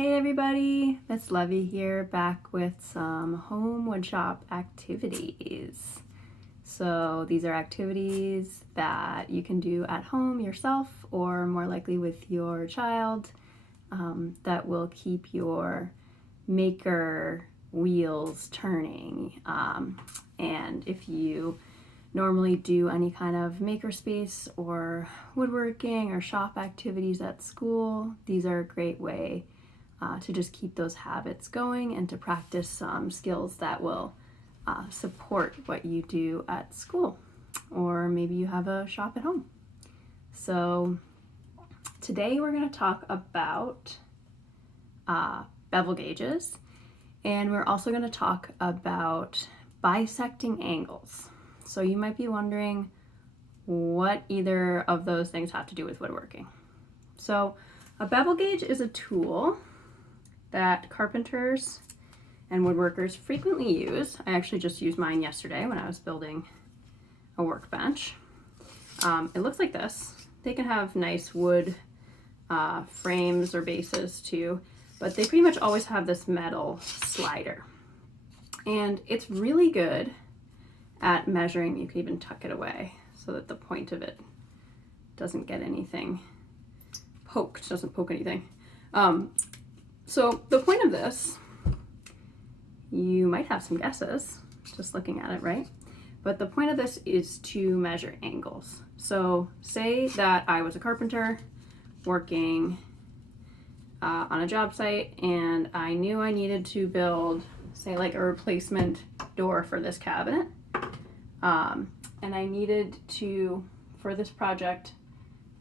Hey everybody, Miss Levy here, back with some home woodshop activities. So these are activities that you can do at home yourself or more likely with your child that will keep your maker wheels turning. And if you normally do any kind of makerspace or woodworking or shop activities at school, these are a great way to just keep those habits going and to practice some skills that will support what you do at school, or maybe you have a shop at home. So today we're going to talk about bevel gauges, and we're also going to talk about bisecting angles. So you might be wondering what either of those things have to do with woodworking. So a bevel gauge is a tool that carpenters and woodworkers frequently use. I actually just used mine yesterday when I was building a workbench. It looks like this. They can have nice wood frames or bases too, but they pretty much always have this metal slider. And it's really good at measuring. You can even tuck it away so that the point of it doesn't get anything poked, doesn't poke anything. So the point of this, you might have some guesses just looking at it, right? But the point of this is to measure angles. So say that I was a carpenter working on a job site and I knew I needed to build, say, like a replacement door for this cabinet. And I needed to, for this project,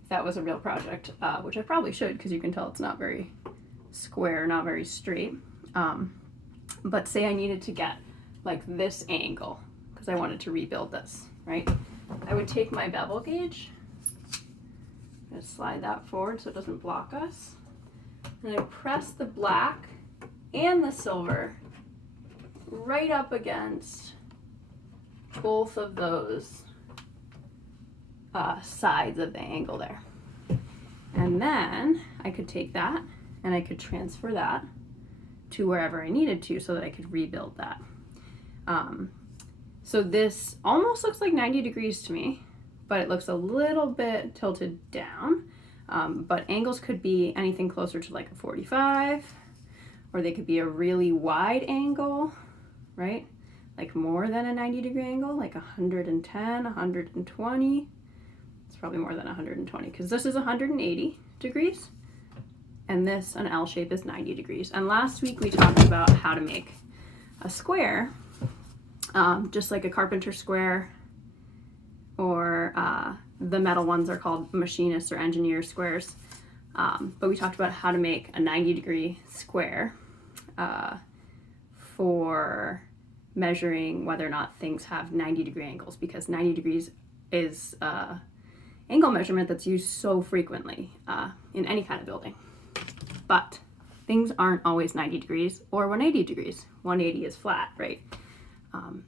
if that was a real project, which I probably should because you can tell it's not very square, not very straight. But say I needed to get like this angle because I wanted to rebuild this, right? I would take my bevel gauge and slide that forward so it doesn't block us. And I press the black and the silver right up against both of those sides of the angle there. And then I could take that and I could transfer that to wherever I needed to so that I could rebuild that. So this almost looks like 90 degrees to me, but it looks a little bit tilted down. But angles could be anything closer to like a 45, or they could be a really wide angle, right? Like more than a 90 degree angle, like 110, 120. It's probably more than 120 because this is 180 degrees. And this, an L shape, is 90 degrees. And last week we talked about how to make a square, just like a carpenter square, or the metal ones are called machinist or engineer squares. But we talked about how to make a 90-degree square for measuring whether or not things have 90-degree angles, because 90 degrees is angle measurement that's used so frequently in any kind of building. But things aren't always 90 degrees or 180 degrees. 180 is flat, right?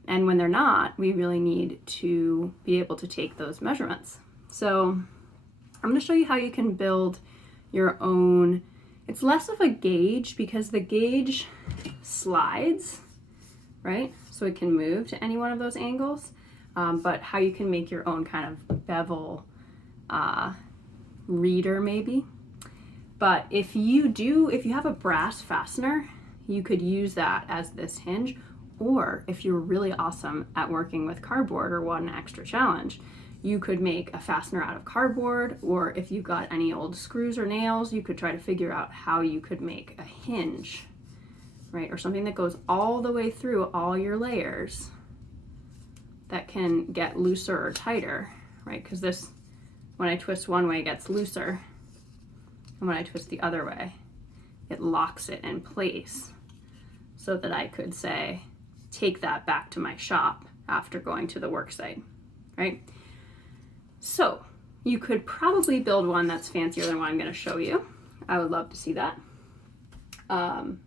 And when they're not, we really need to be able to take those measurements. So I'm going to show you how you can build your own. It's less of a gauge because the gauge slides, right? So it can move to any one of those angles, but how you can make your own kind of bevel reader maybe. But if you have a brass fastener, you could use that as this hinge. Or if you're really awesome at working with cardboard or want an extra challenge, you could make a fastener out of cardboard. Or if you've got any old screws or nails, you could try to figure out how you could make a hinge, right? Or something that goes all the way through all your layers that can get looser or tighter, right? Because this, when I twist one way, it gets looser. And when I twist the other way, it locks it in place so that I could say, take that back to my shop after going to the work site, right? So you could probably build one that's fancier than what I'm going to show you. I would love to see that. And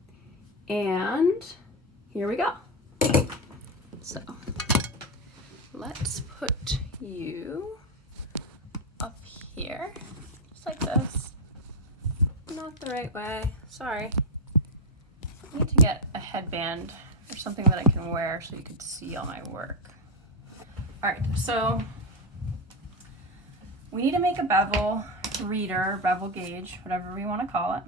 here we go. So let's put you up here, just like this. Not the right way, sorry. need to get a headband or something that I can wear so you could see all my work. All right, so we need to make a bevel reader, bevel gauge, whatever we want to call it.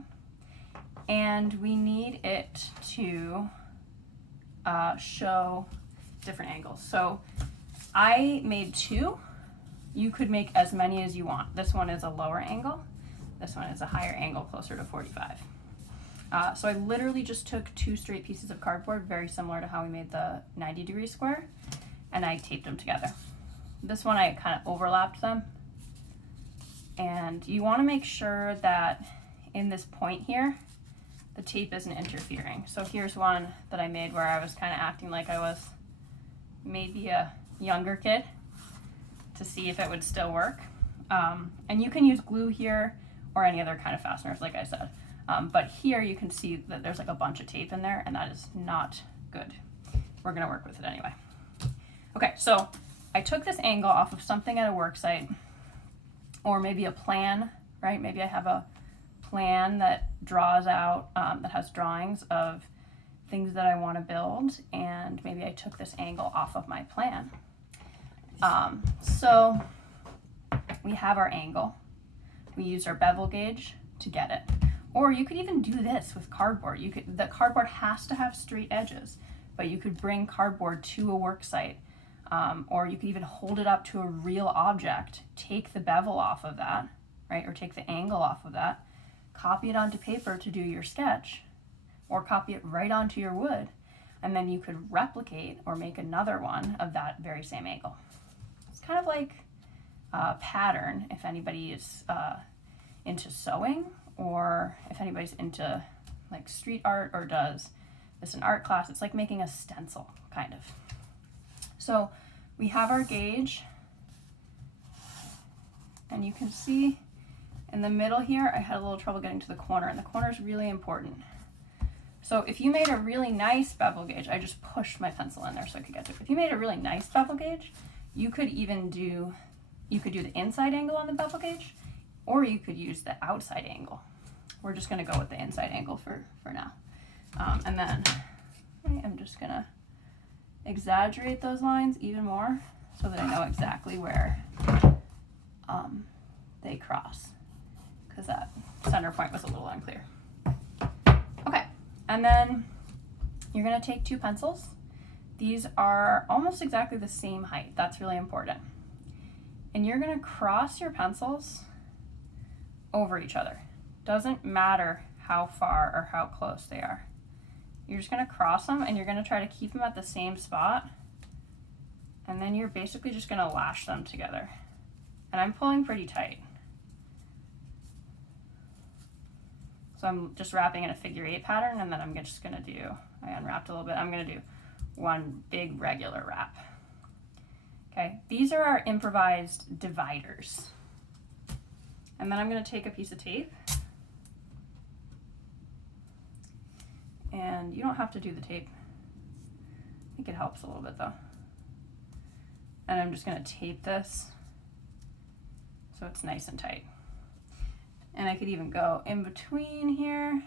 And we need it to show different angles. So I made 2. You could make as many as you want. This one is a lower angle. This one is a higher angle, closer to 45. So I literally just took 2 straight pieces of cardboard, very similar to how we made the 90-degree square, and I taped them together. This one I kind of overlapped them. And you want to make sure that in this point here, the tape isn't interfering. So here's one that I made where I was kind of acting like I was maybe a younger kid to see if it would still work. And you can use glue here or any other kind of fasteners, like I said. But here you can see that there's like a bunch of tape in there, and that is not good. We're gonna work with it anyway. Okay, so I took this angle off of something at a work site, or maybe a plan, right? Maybe I have a plan that draws out, that has drawings of things that I want to build, and maybe I took this angle off of my plan. So we have our angle. We used our bevel gauge to get it. Or you could even do this with cardboard. The cardboard has to have straight edges, but you could bring cardboard to a work site, or you could even hold it up to a real object, take the bevel off of that, right? Or take the angle off of that, copy it onto paper to do your sketch, or copy it right onto your wood, and then you could replicate or make another one of that very same angle. It's kind of like a pattern if anybody is into sewing, or if anybody's into like street art or does this in art class. It's like making a stencil, kind of. So we have our gauge, and you can see in the middle here, I had a little trouble getting to the corner, and the corner is really important. So if you made a really nice bevel gauge, I just pushed my pencil in there so I could get to it. If you made a really nice bevel gauge, you could do the inside angle on the bevel gauge, or you could use the outside angle. We're just gonna go with the inside angle for now. And then I am just gonna exaggerate those lines even more so that I know exactly where they cross, because that center point was a little unclear. Okay, and then you're gonna take 2 pencils. These are almost exactly the same height. That's really important. And you're gonna cross your pencils over each other. Doesn't matter how far or how close they are. You're just gonna cross them, and you're gonna try to keep them at the same spot. And then you're basically just gonna lash them together. And I'm pulling pretty tight. So I'm just wrapping in a figure 8 pattern, and then I'm just gonna I unwrapped a little bit, I'm gonna do one big regular wrap. Okay, these are our improvised dividers. And then I'm gonna take a piece of tape, and you don't have to do the tape. I think it helps a little bit though. And I'm just gonna tape this so it's nice and tight. And I could even go in between here,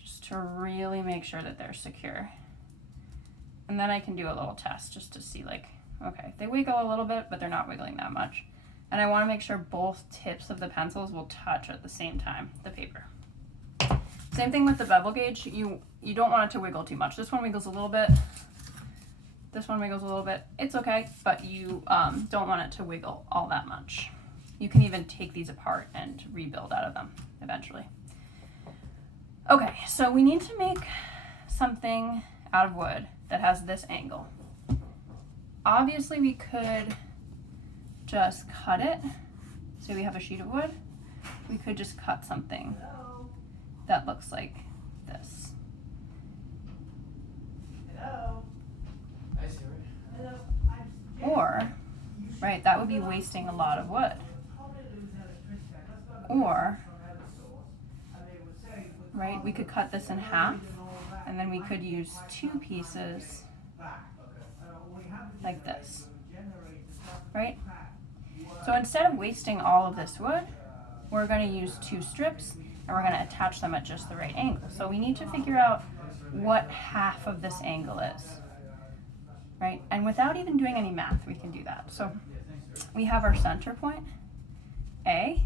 just to really make sure that they're secure. And then I can do a little test just to see, like, okay, they wiggle a little bit, but they're not wiggling that much. And I want to make sure both tips of the pencils will touch at the same time, the paper. Same thing with the bevel gauge. You don't want it to wiggle too much. This one wiggles a little bit. This one wiggles a little bit. It's okay, but you don't want it to wiggle all that much. You can even take these apart and rebuild out of them eventually. Okay, so we need to make something out of wood that has this angle. Obviously, we could just cut it. So we have a sheet of wood. We could just cut something that looks like this. Hello. Hi, Siri. Hello. Or, right, that would be wasting a lot of wood. Or, right, we could cut this in half, and then we could use 2 pieces like this, right? So instead of wasting all of this wood, we're going to use 2 strips and we're going to attach them at just the right angle. So we need to figure out what half of this angle is, right? And without even doing any math, we can do that. So we have our center point, A,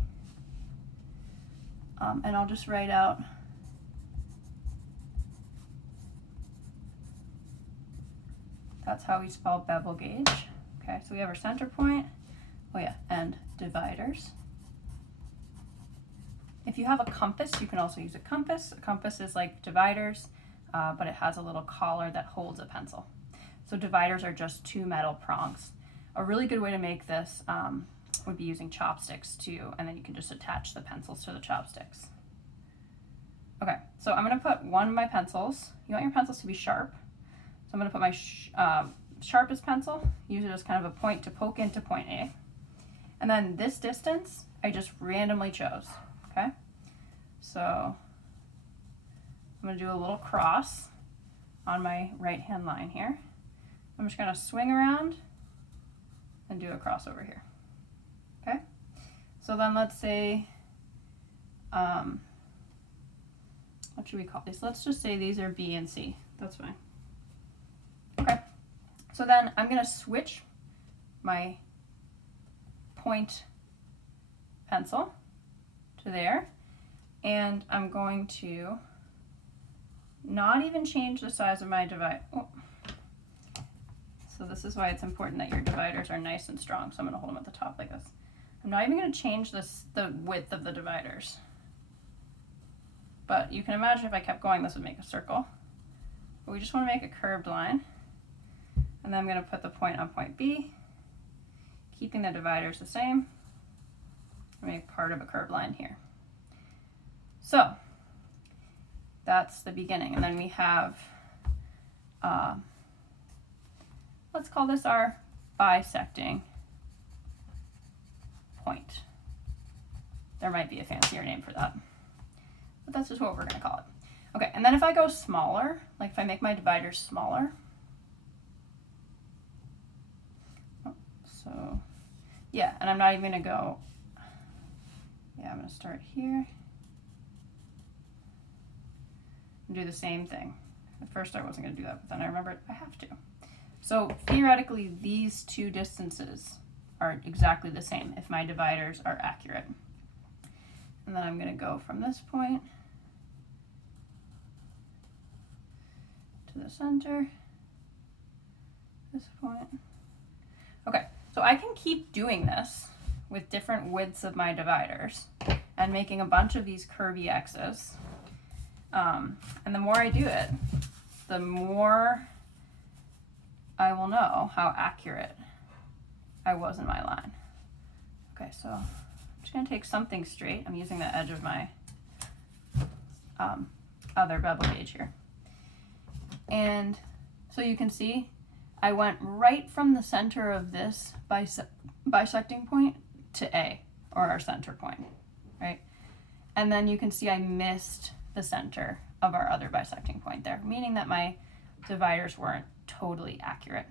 and I'll just write out that's how we spell bevel gauge. Okay, so we have our center point, oh yeah, and dividers. If you have a compass, you can also use a compass. A compass is like dividers, but it has a little collar that holds a pencil. So dividers are just 2 metal prongs. A really good way to make this would be using chopsticks too, and then you can just attach the pencils to the chopsticks. Okay, so I'm gonna put one of my pencils. You want your pencils to be sharp. So I'm gonna put my sharpest pencil, use it as kind of a point to poke into point A. And then this distance, I just randomly chose, okay? So I'm gonna do a little cross on my right-hand line here. I'm just gonna swing around and do a cross over here, okay? So then let's say, what should we call these? Let's just say these are B and C, that's fine. Okay, so then I'm gonna switch my point pencil to there, and I'm going to not even change the size of my divider. Oh. So this is why it's important that your dividers are nice and strong. So I'm gonna hold them at the top like this. I'm not even gonna change the width of the dividers. But you can imagine if I kept going, this would make a circle. But we just wanna make a curved line. And then I'm gonna put the point on point B, keeping the dividers the same, and make part of a curved line here. So that's the beginning. And then we have, let's call this our bisecting point. There might be a fancier name for that, but that's just what we're gonna call it. Okay, and then if I go smaller, like if I make my dividers smaller, so yeah, and I'm not even gonna go, yeah, I'm gonna start here and do the same thing. At first I wasn't gonna do that, but then I remembered I have to. So theoretically, these 2 distances are exactly the same if my dividers are accurate. And then I'm gonna go from this point to the center, this point. Okay, so I can keep doing this with different widths of my dividers and making a bunch of these curvy X's. And the more I do it, the more I will know how accurate I was in my line. Okay, so I'm just gonna take something straight. I'm using the edge of my other bevel gauge here. And so you can see I went right from the center of this bisecting point to A, or our center point, right? And then you can see I missed the center of our other bisecting point there, meaning that my dividers weren't totally accurate.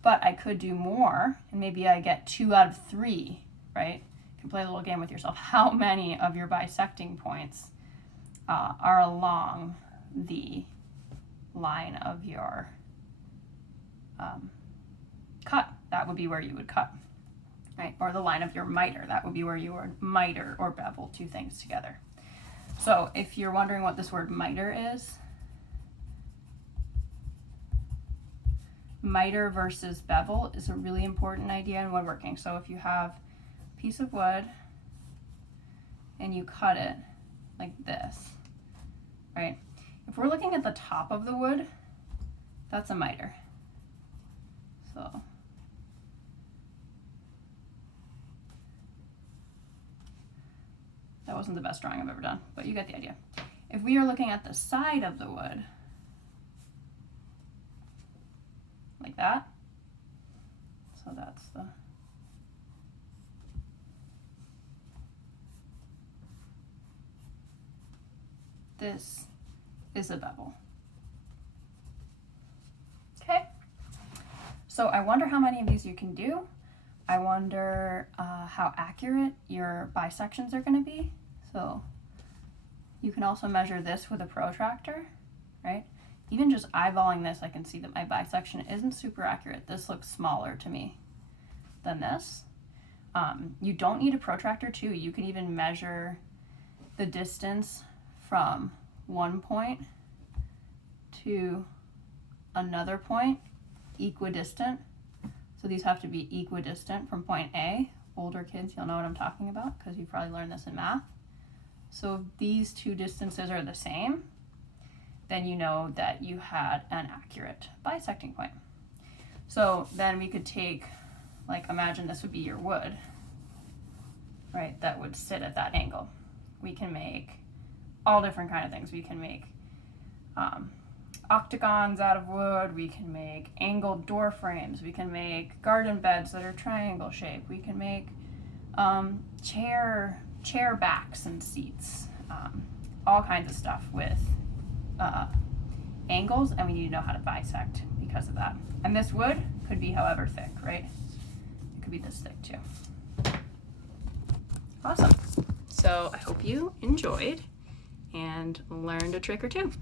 But I could do more, and maybe I get 2 out of 3, right? You can play a little game with yourself. How many of your bisecting points are along the line of your cut? That would be where you would cut, right? Or the line of your miter. That would be where you would miter or bevel 2 things together. So if you're wondering what this word miter is, miter versus bevel is a really important idea in woodworking. So if you have a piece of wood and you cut it like this, right? If we're looking at the top of the wood, that's a miter. So that wasn't the best drawing I've ever done, but you get the idea. If we are looking at the side of the wood, like that, so that's the, this is a bevel. Okay, so I wonder how many of these you can do. I wonder how accurate your bisections are going to be. So you can also measure this with a protractor, right? Even just eyeballing this, I can see that my bisection isn't super accurate. This looks smaller to me than this. You don't need a protractor too. You can even measure the distance from one point to another point, equidistant. So these have to be equidistant from point A. Older kids, you'll know what I'm talking about because you've probably learned this in math. So if these two distances are the same, then you know that you had an accurate bisecting point. So then we could take, like, imagine this would be your wood, right, that would sit at that angle. We can make all different kind of things. We can make octagons out of wood. We can make angled door frames. We can make garden beds that are triangle shaped. We can make chair backs and seats, all kinds of stuff with angles, and we need to know how to bisect because of that. And this wood could be however thick, right? It could be this thick too. Awesome. So I hope you enjoyed and learned a trick or two.